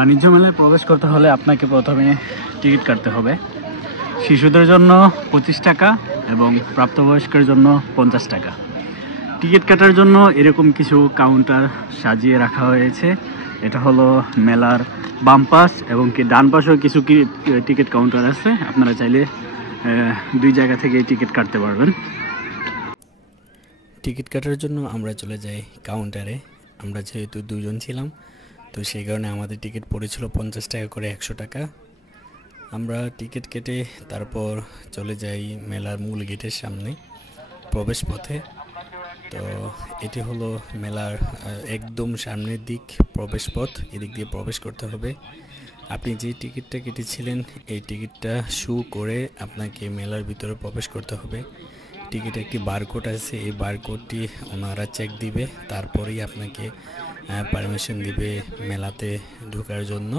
বাণিজ্য মেলায় প্রবেশ করতে হলে আপনাকে প্রথমে টিকিট কাটতে হবে। শিশুদের জন্য 25 টাকা এবং প্রাপ্তবয়স্কের জন্য 50 টাকা। টিকিট কাটার জন্য এরকম কিছু কাউন্টার সাজিয়ে রাখা হয়েছে। এটা হলো মেলার বাম পাশ এবং কি ডান পাশেও কিছু টিকিট কাউন্টার আছে। আপনারা চাইলে দুই জায়গা থেকে টিকিট কাটতে পারবেন। টিকিট কাটার জন্য আমরা চলে যাই কাউন্টারে। আমরা যেহেতু দুজন ছিলাম, তো সেই কারণে আমাদের টিকিট পড়েছিল 50 টাকা করে, 100 টাকা। আমরা টিকিট কেটে তারপর চলে যাই মেলার মূল গেটের সামনে, প্রবেশ পথে। তো এটি হলো মেলার একদম সামনের দিক প্রবেশ পথ। এদিক দিয়ে প্রবেশ করতে হবে। আপনি যে টিকিটটা কেটেছিলেন এই টিকিটটা শো করে আপনাকে মেলার ভিতরে প্রবেশ করতে হবে। টিকিটে একটি বারকোড আছে, এই বারকোডটি ওনারা চেক দিবে, তারপরেই আপনাকে পারমিশন দিবে মেলাতে ঢোকার জন্য।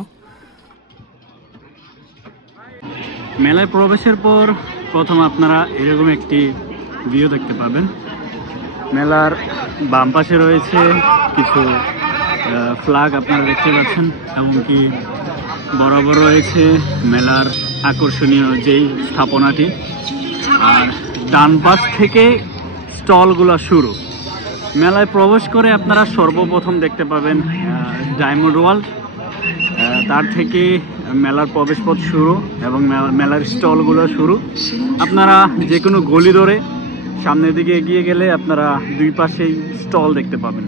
মেলায় প্রবেশের পর প্রথম আপনারা এরকম একটি ভিউ দেখতে পাবেন। মেলার বাম পাশে রয়েছে কিছু ফ্ল্যাগ আপনারা দেখতে পাচ্ছেন, এমনকি বরাবর রয়েছে মেলার আকর্ষণীয় যেই স্থাপনাটি। আর ডান পাশ থেকে স্টলগুলো শুরু। মেলায় প্রবেশ করে আপনারা সর্বপ্রথম দেখতে পাবেন ডায়মন্ড ওয়ার্ল্ড। তার থেকে মেলার প্রবেশপথ শুরু এবং মেলার স্টলগুলো শুরু। আপনারা যে কোনো গলি ধরে সামনের দিকে এগিয়ে গেলে আপনারা দুই পাশেই স্টল দেখতে পাবেন।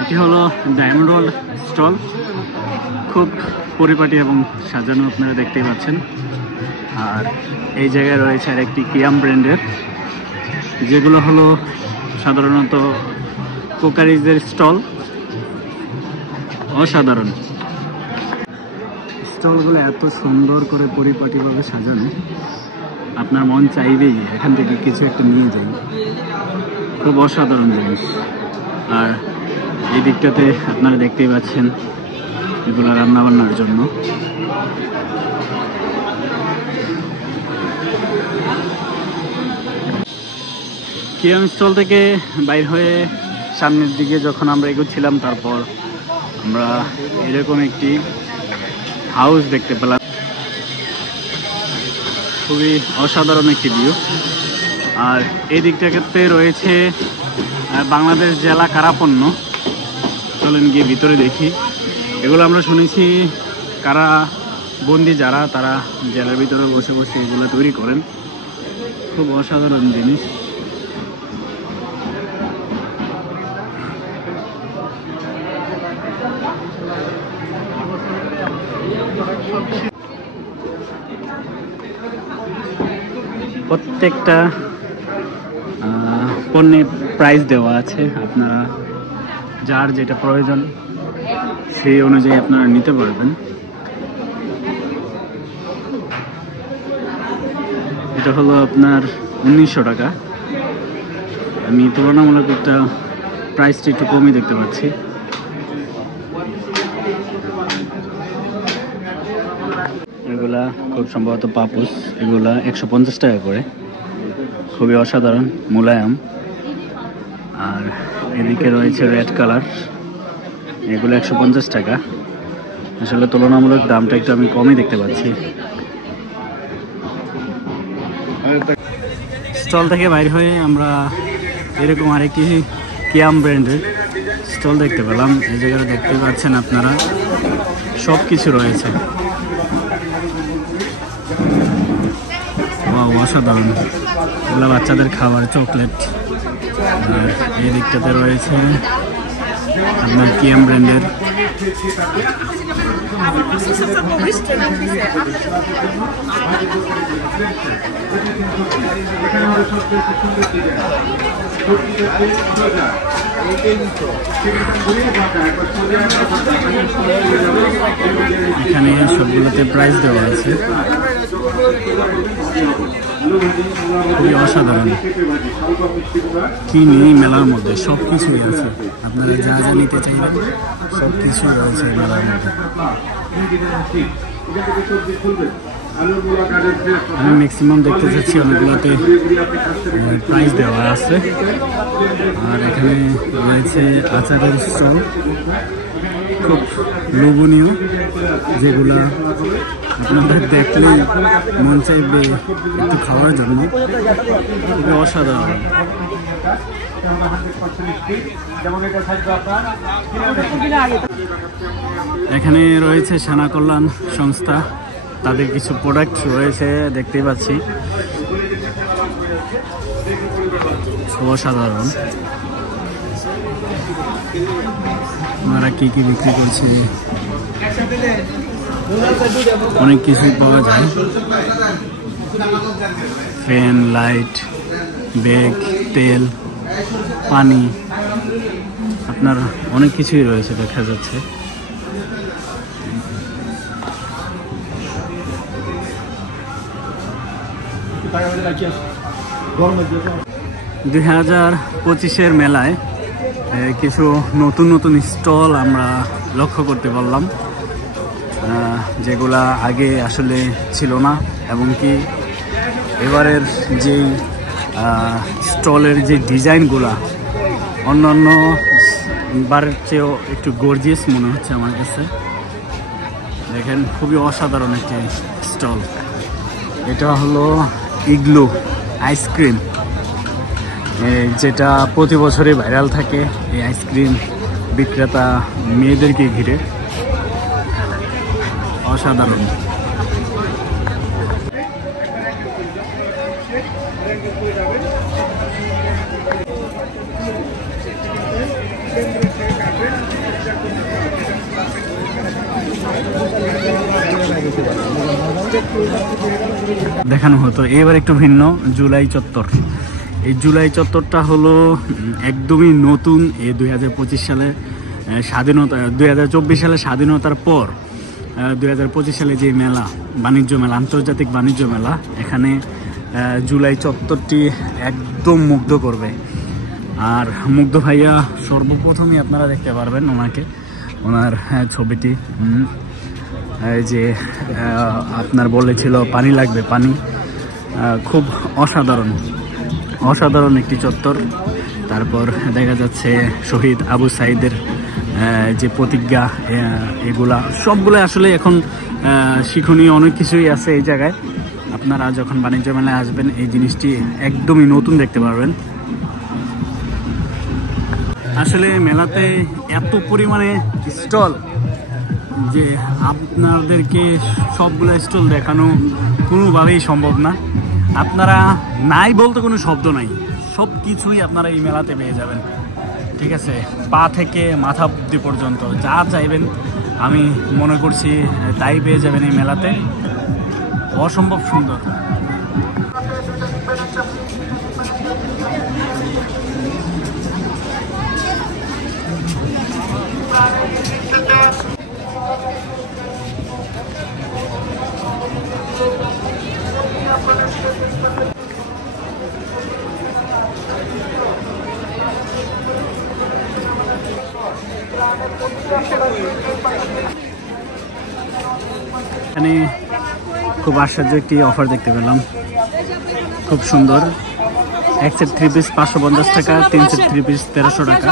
এটি হলো ডায়মন্ড ওয়ার্ল্ড স্টল। খুব পরিপাটি এবং সাজানো আপনারা দেখতেই পাচ্ছেন। আর এই জায়গায় রয়েছে আরেকটি কিয়াম ব্র্যান্ডের, যেগুলো হলো সাধারণত কোকারিজের স্টল। অসাধারণ স্টলগুলো এত সুন্দর করে পরিপাটিভাবে সাজানো, আপনার মন চাইবেই এখান থেকে কিছু একটা নিয়ে যাই। খুব অসাধারণ জিনিস। আর এই দিকটাতে আপনারা দেখতেই পাচ্ছেন এগুলো রান্নাবান্নার জন্য। কিয়াম স্টল থেকে বাইর হয়ে সামনের দিকে যখন আমরা এগোচ্ছিলাম, তারপর আমরা এরকম একটি হাউস দেখতে পেলাম। খুবই অসাধারণ একটি ভিউ। আর এই দিকটাতে রয়েছে বাংলাদেশ জেলা কারাপণ্য। চলেন গিয়ে ভিতরে দেখি। এগুলো আমরা শুনেছি কারা বন্দি যারা, তারা জেলার ভিতরে বসে বসে এগুলো তৈরি করেন। খুব অসাধারণ জিনিস। প্রত্যেকটা পণ্যের প্রাইস দেওয়া আছে। আপনারা যার যেটা প্রয়োজন সেই অনুযায়ী আপনারা নিতে পারবেন। এটা হলো আপনার 1900 টাকা। আমি তুলনামূলক একটা প্রাইসটা একটু কমই দেখতে পাচ্ছি। এগুলা খুব সম্ভবত পাপুস। এগুলা 150 টাকা করে, খুবই অসাধারণ, মোলায়েম। আর এদিকে রয়েছে রেড কালার, এগুলো 150 টাকা। আসলে তুলনামূলক দামটা একটু আমি কমই দেখতে পাচ্ছি। স্টল থেকে বাইর হয়ে আমরা এরকম আরেকটি কিয়াম ব্র্যান্ডের স্টল দেখতে পেলাম। এই জায়গাটা দেখতে পাচ্ছেন আপনারা, সব কিছু রয়েছে। অসাধারণ। এগুলো বাচ্চাদের খাবার, চকলেট। আর এই দিকটাতে রয়েছে আপনার কিয়াম ব্র্যান্ডের। এখানে সবগুলোতে প্রাইস দেওয়া আছে। খুবই অসাধারণ। কি নেই মেলার মধ্যে, সব কিছুই আছে। আপনারা যা যা নিতে চাইবেন সব কিছুই রয়েছে মেলার মধ্যে। আমি ম্যাক্সিমাম দেখতে চাচ্ছি অনেকগুলোতে প্রাইস দেওয়া আছে। আর এখানে রয়েছে আচারের স্টল, খুব লোভনীয়, যেগুলা আপনাদের দেখলেই মন চাইবে একটু খাওয়ার জন্য, খুবই অসাধারণ। এখানে রয়েছে সেনা কল্যাণ সংস্থা, তাদের কিছু প্রোডাক্ট রয়েছে দেখতেই পাচ্ছি, অসাধারণ। ওনারা কি কি বিক্রি করছে, অনেক কিছুই পাওয়া যায়, ফ্যান, লাইট, ব্যাগ, তেল, পানি, আপনার অনেক কিছুই রয়েছে দেখা যাচ্ছে। দুই 2025-এর মেলায় কিছু নতুন নতুন স্টল আমরা লক্ষ্য করতে পারলাম, যেগুলা আগে আসলে ছিল না, এবং কি এবারের যে স্টলের যে ডিজাইনগুলা অন্যান্য বারের চেয়েও একটু গর্জিয়াস মনে হচ্ছে আমার কাছে। দেখেন, খুবই অসাধারণ একটি স্টল। এটা হলো ইগলু আইসক্রিম, যেটা প্রতি বছরই ভাইরাল থাকে। এই আইসক্রিম বিক্রেতা মেয়েদেরকে ঘিরে, অসাধারণ। দেখানো হতো এবার একটু ভিন্ন, জুলাই চত্বর। এই জুলাই চত্বরটা হলো একদমই নতুন। এই 2025 সালে স্বাধীনতা, 2024 সালে স্বাধীনতার পর 2025 সালে যে মেলা, বাণিজ্য মেলা, আন্তর্জাতিক বাণিজ্য মেলা, এখানে জুলাই চত্বরটি একদম মুগ্ধ করবে। আর মুগ্ধ ভাইয়া সর্বপ্রথমই আপনারা দেখতে পারবেন ওনাকে, ওনার ছবিটি, যে আপনার বলেছিল পানি লাগবে, পানি, খুব অসাধারণ অসাধারণ একটি চত্বর। তারপর দেখা যাচ্ছে শহীদ আবু সাইদের যে প্রতিজ্ঞা, এগুলা সবগুলো আসলে এখন শিক্ষণীয় অনেক কিছুই আছে এই জায়গায়। আপনারা যখন বাণিজ্য মেলায় আসবেন এই জিনিসটি একদমই নতুন দেখতে পারবেন। আসলে মেলাতে এত পরিমাণে স্টল যে আপনাদেরকে সবগুলো স্টল দেখানো কোনোভাবেই সম্ভব না। আপনারা নাই বলতে কোনো শব্দ নাই, সব কিছুই আপনারা এই মেলাতে পেয়ে যাবেন। ঠিক আছে, পা থেকে মাথা অবধি পর্যন্ত যা চাইবেন আমি মনে করছি তাই পেয়ে যাবেন এই মেলাতে। অসম্ভব সুন্দর। এখানে খুব আশ্চর্য একটি অফার দেখতে পেলাম, খুব সুন্দর। এক সেট 3 পিস 550 টাকা, 3 সেট 3 পিস 1300 টাকা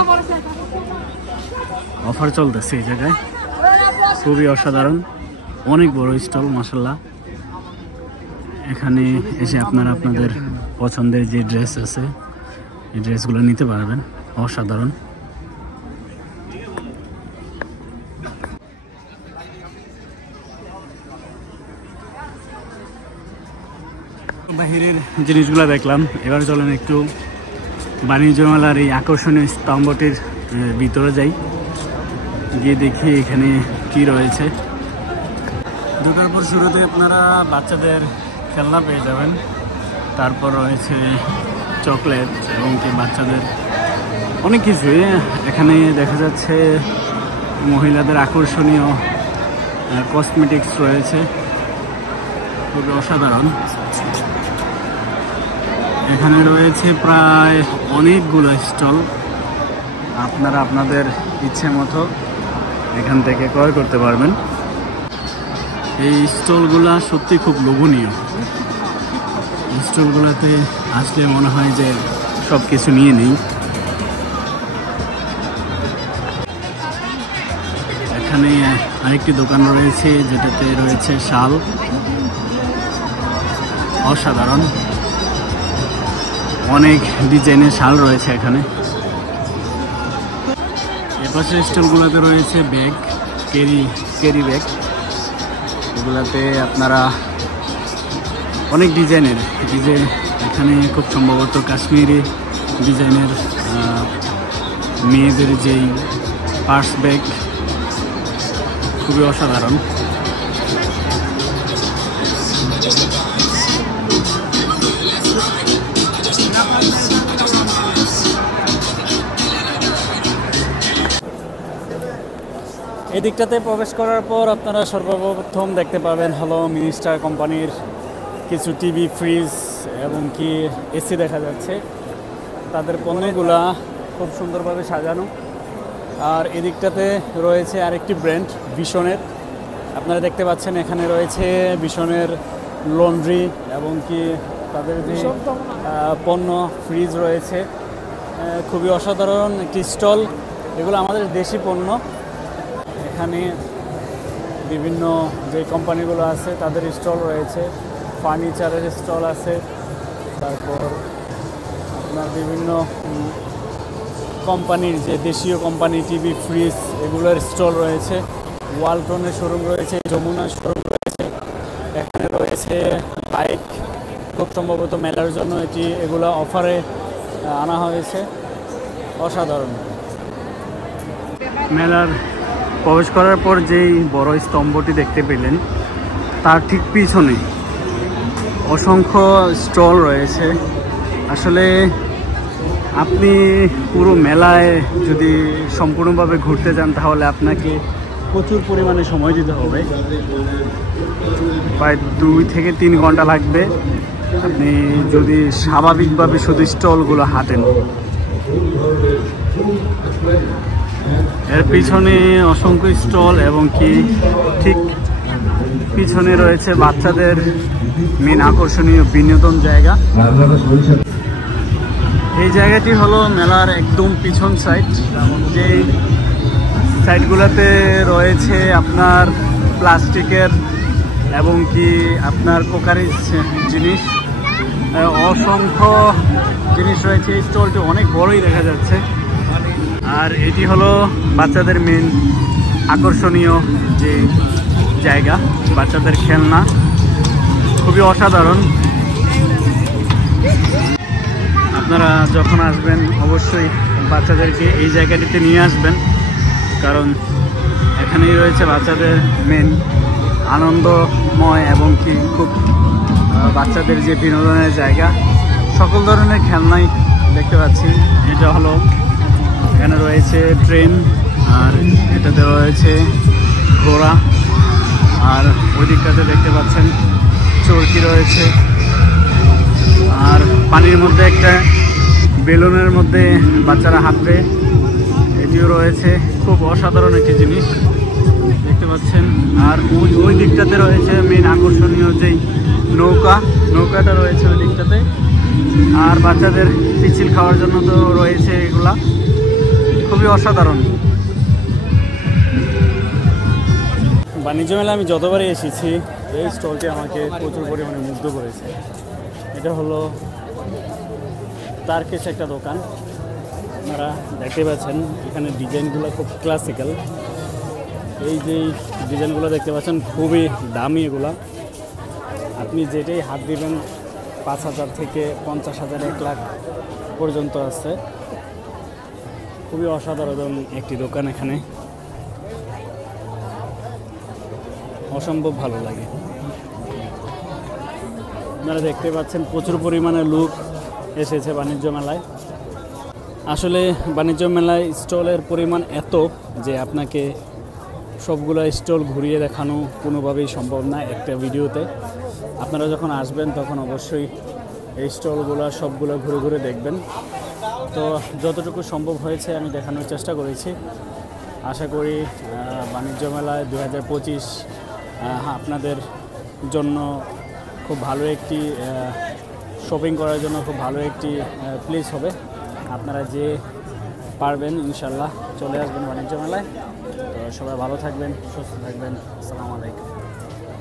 অফার চলতেছে এই জায়গায়। খুবই অসাধারণ, অনেক বড় স্টল মাশাআল্লাহ। এখানে এসে আপনারা আপনাদের পছন্দের যে ড্রেস আছে এই ড্রেসগুলো নিতে পারবেন। অসাধারণ। বাহিরের জিনিসগুলো দেখলাম, এবার চলেন একটু বাণিজ্য মেলার এই আকর্ষণীয় স্তম্ভটির ভিতরে যাই, গিয়ে দেখি এখানে কি রয়েছে। ঢোকার পর শুরুতে আপনারা বাচ্চাদের খেলনা পেয়ে যাবেন, তারপর রয়েছে চকলেট এবং কি বাচ্চাদের অনেক কিছুই। এখানে দেখা যাচ্ছে মহিলাদের আকর্ষণীয় কসমেটিক্স রয়েছে, খুবই অসাধারণ। এখানে রয়েছে প্রায় অনেকগুলো স্টল, আপনারা আপনাদের ইচ্ছে মতো এখান থেকে ক্রয় করতে পারবেন। এই স্টলগুলা সত্যি খুব লোভনীয়। স্টলগুলোতে আসলে মনে হয় যে সব কিছু নিয়ে নেই। এখানে আরেকটি দোকান রয়েছে যেটাতে রয়েছে শাল, অসাধারণ অনেক ডিজাইনের শাল রয়েছে এখানে। এপাশে স্টলগুলোতে রয়েছে ব্যাগ, ক্যারি ব্যাগ। এগুলাতে আপনারা অনেক ডিজাইনের, এই যে এখানে খুব সম্ভবত কাশ্মীরি ডিজাইনের মেয়েদের যেই পার্স ব্যাগ, খুবই অসাধারণ। এই দিকটাতে প্রবেশ করার পর আপনারা সর্বপ্রথম দেখতে পাবেন হলো মিনিস্টার কোম্পানির কিছু টিভি, ফ্রিজ এবং কি এসি দেখা যাচ্ছে। তাদের পণ্যগুলা খুব সুন্দরভাবে সাজানো। আর এদিকটাতে রয়েছে আরেকটি ব্র্যান্ড ভিশনের। আপনারা দেখতে পাচ্ছেন এখানে রয়েছে ভিশনের লন্ড্রি এবং কি তাদের যে পণ্য, ফ্রিজ রয়েছে। খুবই অসাধারণ একটি স্টল। এগুলো আমাদের দেশি পণ্য। এখানে বিভিন্ন যে কোম্পানিগুলো আছে তাদের স্টল রয়েছে, ফার্নিচারের স্টল আছে, তারপর আপনার বিভিন্ন কোম্পানির যে দেশীয় কোম্পানি টিভি, ফ্রিজ এগুলোর স্টল রয়েছে। ওয়ালটনের শোরুম রয়েছে, যমুনার শোরুম রয়েছে। এখানে রয়েছে বাইক, খুব সম্ভবত মেলার জন্য এগুলো অফারে আনা হয়েছে। অসাধারণ। মেলার প্রবেশ করার পর যেই বড় স্তম্ভটি দেখতে পেলেন তার ঠিক পিছনে অসংখ্য স্টল রয়েছে। আসলে আপনি পুরো মেলায় যদি সম্পূর্ণভাবে ঘুরতে যান তাহলে আপনাকে প্রচুর পরিমাণে সময় দিতে হবে, প্রায় 2 থেকে 3 ঘন্টা লাগবে আপনি যদি স্বাভাবিকভাবে শুধু স্টলগুলো হাঁটেন। এর পিছনে অসংখ্য স্টল এবং কি ঠিক পিছনে রয়েছে বাচ্চাদের মেন আকর্ষণীয় বিনোদন জায়গা। এই জায়গাটি হলো মেলার একদম পিছন সাইড। যে সাইডগুলোতে রয়েছে আপনার প্লাস্টিকের এবং কি আপনার কোকারিজ জিনিস, অসংখ্য জিনিস রয়েছে। এই স্টলটি অনেক বড়ই দেখা যাচ্ছে। আর এটি হলো বাচ্চাদের মেন আকর্ষণীয় যে জায়গা, বাচ্চাদের খেলনা, খুবই অসাধারণ। আপনারা যখন আসবেন অবশ্যই বাচ্চাদেরকে এই জায়গাটিতে নিয়ে আসবেন, কারণ এখানেই রয়েছে বাচ্চাদের মেন আনন্দময় এবং কি খুব বাচ্চাদের যে বিনোদনের জায়গা। সকল ধরনের খেলনাই দেখতে পাচ্ছি। এটা হলো, এখানে রয়েছে ট্রেন, আর এটাতে রয়েছে ঘোড়া, আর ওই দিকটাতে দেখতে পাচ্ছেন চরকি রয়েছে। আর পানির মধ্যে একটা বেলুনের মধ্যে বাচ্চারা হাঁটবে, এটিও রয়েছে। খুব অসাধারণ একটি জিনিস দেখতে পাচ্ছেন। আর ওই দিকটাতে রয়েছে মেন আকর্ষণীয় যেই নৌকাটা রয়েছে ওই দিকটাতে। আর বাচ্চাদের পিচ্ছিল খাওয়ার জন্য তো রয়েছে এগুলা, খুবই অসাধারণ। বাণিজ্য মেলা আমি যতবারই এসেছি এই স্টলটি আমাকে প্রচুর পরিমাণে মুগ্ধ করেছে। এটা হলো তারকেশ একটা দোকান। আপনারা দেখতে পাচ্ছেন এখানে ডিজাইনগুলো খুব ক্লাসিক্যাল। এই যে ডিজাইনগুলো দেখতে পাচ্ছেন খুবই দামি। এগুলা আপনি যেটাই হাত দিবেন 5,000 থেকে 50,000, 1 লাখ পর্যন্ত আছে। খুবই অসাধারণ একটি দোকান। এখানে অসম্ভব ভালো লাগে। আপনারা দেখতে পাচ্ছেন প্রচুর পরিমাণে লোক এসেছে বাণিজ্য মেলায়। আসলে বাণিজ্য মেলায় স্টলের পরিমাণ এত যে আপনাকে সবগুলো স্টল ঘুরিয়ে দেখানো কোনোভাবেই সম্ভব না একটা ভিডিওতে। আপনারা যখন আসবেন তখন অবশ্যই এই স্টলগুলো সবগুলো ঘুরে ঘুরে দেখবেন। তো যতটুকু সম্ভব হয়েছে আমি দেখানোর চেষ্টা করেছি। আশা করি বাণিজ্য মেলায় 2025 আপনাদের জন্য খুব ভালো একটি শপিং করার জন্য খুব ভালো একটি প্লেস হবে। আপনারা যে পারবেন ইনশাল্লাহ চলে আসবেন বাণিজ্য মেলায়। তো সবাই ভালো থাকবেন, সুস্থ থাকবেন। আসসালামু আলাইকুম।